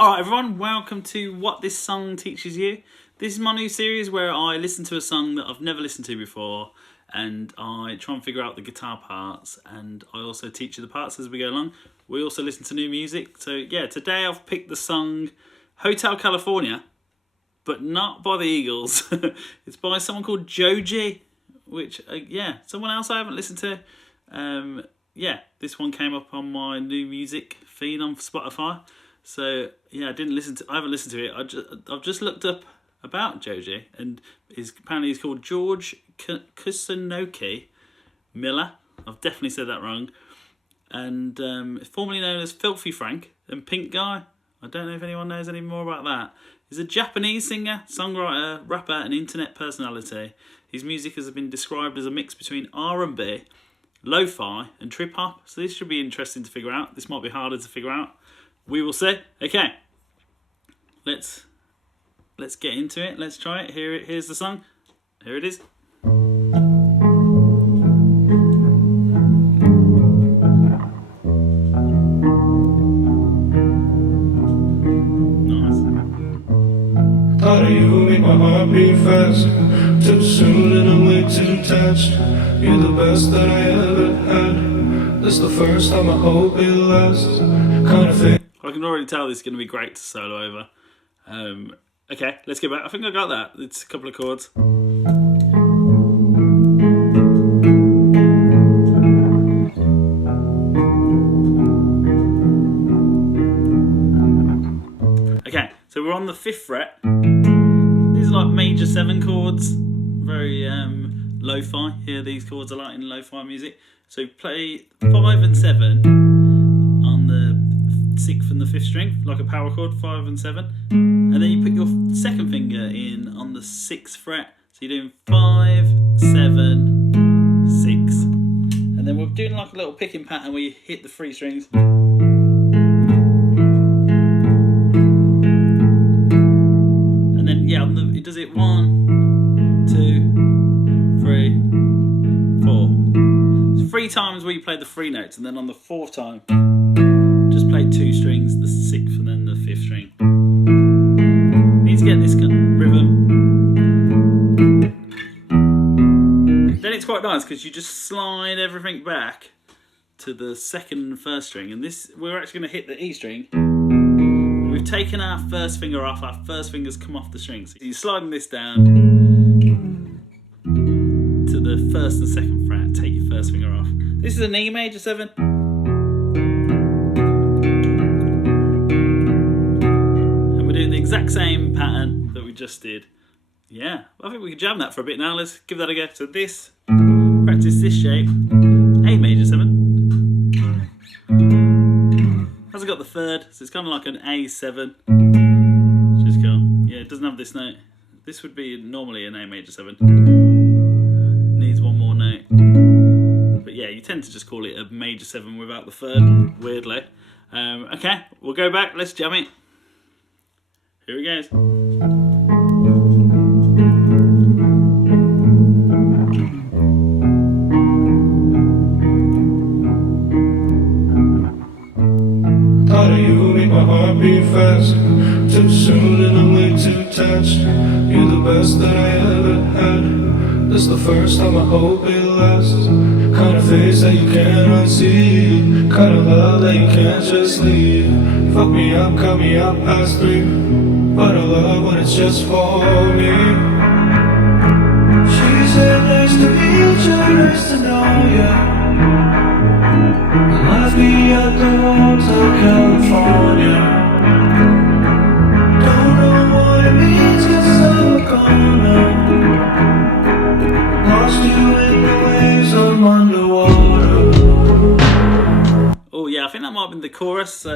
Alright everyone, welcome to What This Song Teaches You. This is my new series where I listen to a song that I've never listened to before and I try and figure out the guitar parts, and I also teach you the parts as we go along. We also listen to new music. So yeah, today I've picked the song Hotel California, but not by the Eagles. It's by someone called Joji, which someone else I haven't listened to. This one came up on my new music feed on Spotify. So yeah, I haven't listened to it. I've just looked up about Joji, and apparently he's called George Kusunoki Miller. I've definitely said that wrong. And formerly known as Filthy Frank and Pink Guy. I don't know if anyone knows any more about that. He's a Japanese singer, songwriter, rapper, and internet personality. His music has been described as a mix between R&B, lo-fi, and trip hop. So this should be interesting to figure out. This might be harder to figure out. We will see. Okay, let's get into it. Let's try it. Here's the song. Here it is. Nice. Thought of you make my heart beat fast. Too soon and I'm way too attached. You're the best that I ever had. This the first time, I hope it lasts. Kind of thing. I can already tell this is going to be great to solo over. Okay, let's get back. I think I got that. It's a couple of chords. Okay, so we're on the 5th fret. These are like major 7 chords. Very lo-fi. Here, these chords are like in lo-fi music. So play 5 and 7 on the 6th and the 5th string, like a power chord, 5 and 7. And then you put your second finger in on the 6th fret. So you're doing 5, 7, 6. And then we're doing like a little picking pattern where you hit the 3 strings. And then, yeah, it does it 1, 2, 3, 4. It's 3 times where you play the 3 notes, and then on the 4th time, just play 2 strings, the 6th and then the 5th string. Need to get this rhythm. Then it's quite nice because you just slide everything back to the 2nd and 1st string, and this we're actually going to hit the E string. We've taken our first finger off, our first finger's come off the string. So you're sliding this down to the 1st and 2nd fret, take your first finger off. This is an E major 7. The exact same pattern that we just did. Yeah, I think we can jam that for a bit now. Let's give that a go. So practice this shape, A major 7. Hasn't got the 3rd, so it's kind of like an A7. Just go. Yeah, it doesn't have this note. This would be normally an A major 7. Needs one more note. But yeah, you tend to just call it a major 7 without the 3rd, weirdly. Okay, we'll go back. Let's jam it. Here it goes. Thought of you make my heart beat fast. Too soon and I'm way too attached. You're the best that I ever had. This the first time, I hope it lasts. Kind of face that you can't unsee. Kind of love that you can't just leave. Fuck me up, cut me up past 3. But I love when it's just for me. She said nice to meet you, nice to know ya. And left me at the Hotel California. Don't know what it means, 'cause I'm gonna lost you in the waves, I'm underwater. Oh yeah, I think that might have been the chorus, so...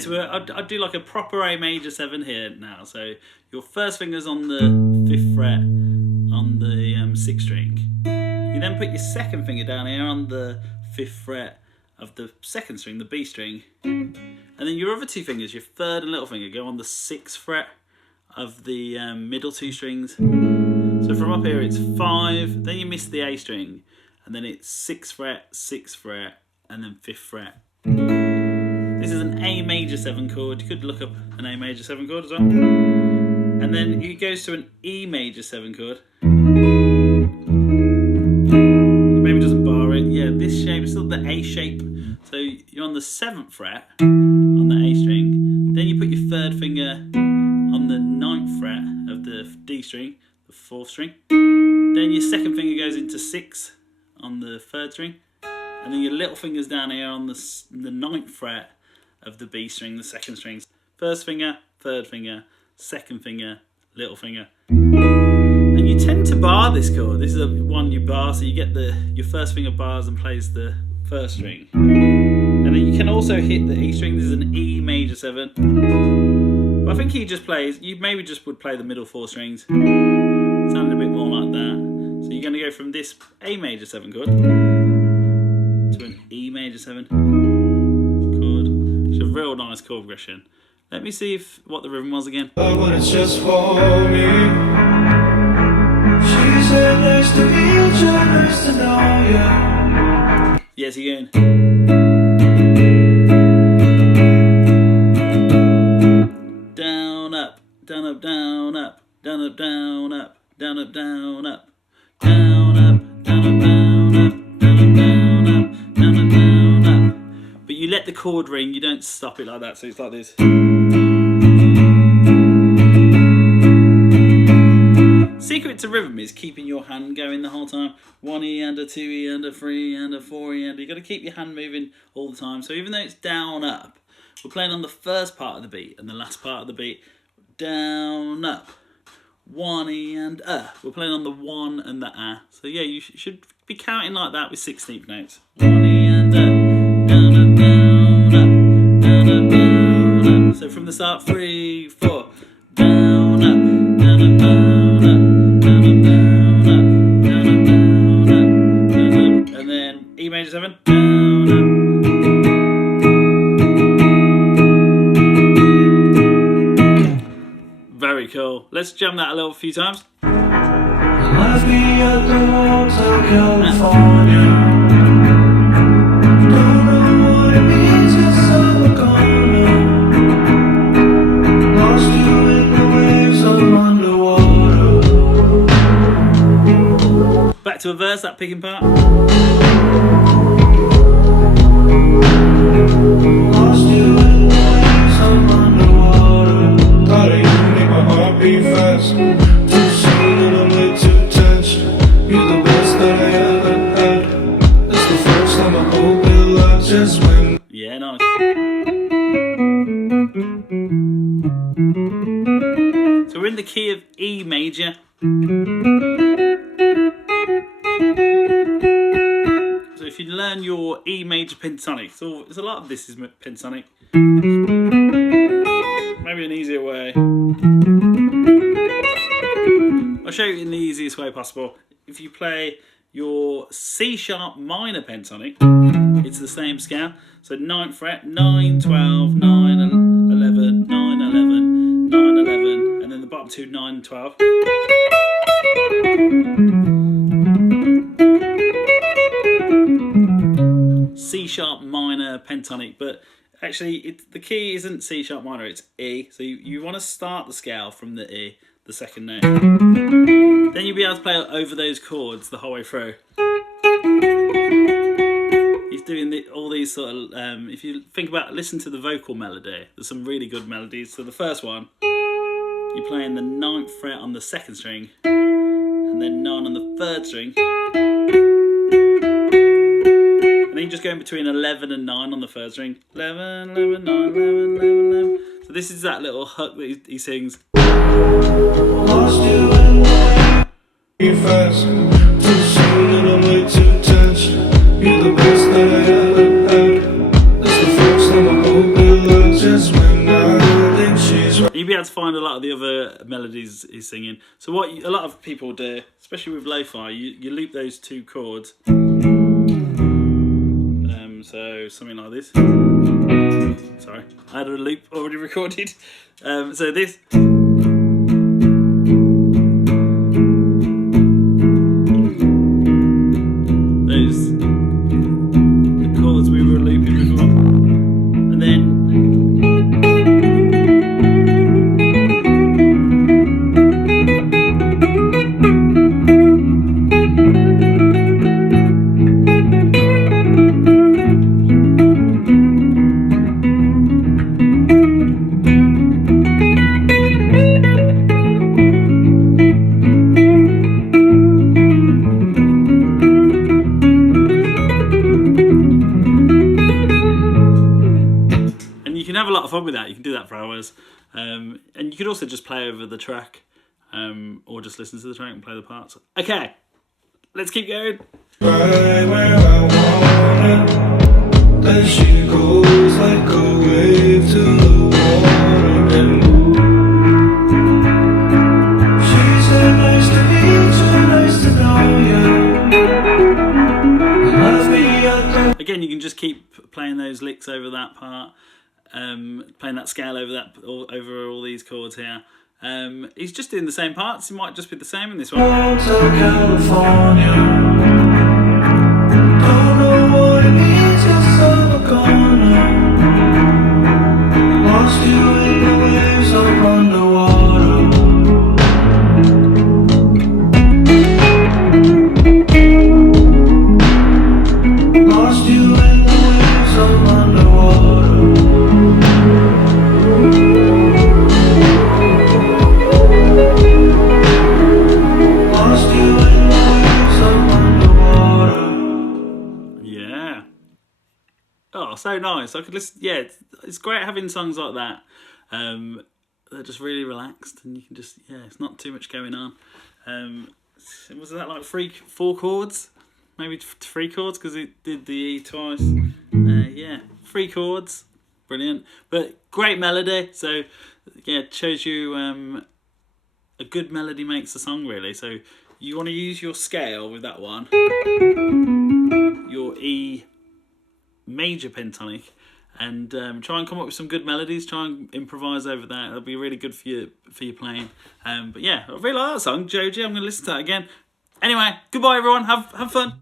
So I'd do like a proper A major 7 here now. So your first finger's on the 5th fret on the 6th string. You then put your second finger down here on the 5th fret of the 2nd string, the B string. And then your other 2 fingers, your 3rd and little finger, go on the 6th fret of the middle two strings. So from up here it's 5, then you miss the A string, and then it's 6th fret, 6th fret, and then 5th fret. This is an A major 7 chord. You could look up an A major 7 chord as well. And then it goes to an E major 7 chord. Maybe doesn't bar it. Yeah, this shape is still the A shape. So you're on the 7th fret on the A string. Then you put your 3rd finger on the 9th fret of the D string, the 4th string. Then your 2nd finger goes into 6 on the 3rd string. And then your little finger's down here on the 9th fret of the B string, the 2nd string. 1st finger, 3rd finger, 2nd finger, little finger. And you tend to bar this chord. This is the one you bar, so you get your 1st finger bars and plays the 1st string. And then you can also hit the E string. This is an E major 7. But I think he just plays, you maybe just would play the middle 4 strings. Sounding a bit more like that. So you're going to go from this A major 7 chord to an E major 7 chord. It's a real nice chord progression. Let me see what the rhythm was again. But it's just for me. She said nice to meet you, nice to know you. Yes, again. Down, up, down, up, down, up, down, up, down, up, down, up, down, up, down, up, down, up, down, up, down, up, down, up, down, up, down, up. But you let the chord ring, you don't stop it like that, so it's like this. Secret to rhythm is keeping your hand going the whole time. 1 E and a 2 E and a 3 and a 4 E and you've got to keep your hand moving all the time. So even though it's down, up, we're playing on the first part of the beat and the last part of the beat. Down, up, 1 E and we're playing on the 1 and the A. So yeah, you should be counting like that with 16th notes. 1 E and down, up, down, up, down, up, down, up. So from the start, 3, 4, down, up, down, up, down, up, down, up, down, up, down, up, down, up, down, up, and then E major 7, down, up. Very cool. Let's jam that a little few times. Left me at the Hotel California. Don't know what it means, it's all gone now. Lost you in the waves of underwater. Back to a verse, that picking part. Lost you in the waves of underwater. Thought of you make my heart beat fast. Too soon and I'm way too touched. You're the best that I ever had. That's the first time I hope it'll last. Just when Yeah, nice. So we're in the key of E major. So if you learn your E major pentatonic, so there's a lot of this is pentatonic. Maybe an easier way. I'll show you in the easiest way possible. If you play your C sharp minor pentatonic, it's the same scale. So 9th fret, 9, 12, 9, 11, 9, 11, 9, 11, and then the bottom two, 9 and 12. C sharp minor pentatonic, but actually the key isn't C sharp minor, it's E. So you want to start the scale from the E, the second note. Then you'll be able to play over those chords the whole way through. He's doing all these sort of, if you think about, listen to the vocal melody, there's some really good melodies. So the first one, you're playing the 9th fret on the 2nd string, and then 9 on the 3rd string. And then you just go in between 11 and 9 on the 3rd string. 11, 11, 9, 11, 11, 11. So this is that little hook that he sings. lost you in the waves fast. Too soon and I'm way too touched. You're the best that I ever had. That's the first time I hope it'll last. Just when I think she's right. You'll be able to find a lot of the other melodies he's singing. So what a lot of people do, especially with lo-fi, you loop those two chords. So something like this. Sorry, I had a loop already recorded. So this. fun with that. You can do that for hours. And you could also just play over the track, or just listen to the track and play the parts. Okay, let's keep going. Right where I want it. Then she goes like a wave to the water. And she said, nice to meet you, nice to know you. And left me at the Again, you can just keep playing those licks over that part, playing that scale over that, over all these chords here. He's just doing the same parts. It might just be the same in this one. Hotel California. Don't know what it means, you're so gone now. Lost you in the waves of underwater. Lost you in the waves of underwater. Lost you in the waves of underwater. Yeah. Oh, so nice. I could listen. Yeah, it's great having songs like that. They're just really relaxed, and you can just, yeah, it's not too much going on. Was that like four chords? Maybe 3 chords, because it did the E twice. Yeah, 3 chords. Brilliant. But great melody. So, yeah, it shows you a good melody makes a song, really. So you want to use your scale with that one. Your E major pentatonic, and try and come up with some good melodies. Try and improvise over that. It'll be really good for your playing. But yeah, I really like that song, Joji. I'm going to listen to that again. Anyway, goodbye everyone. Have fun.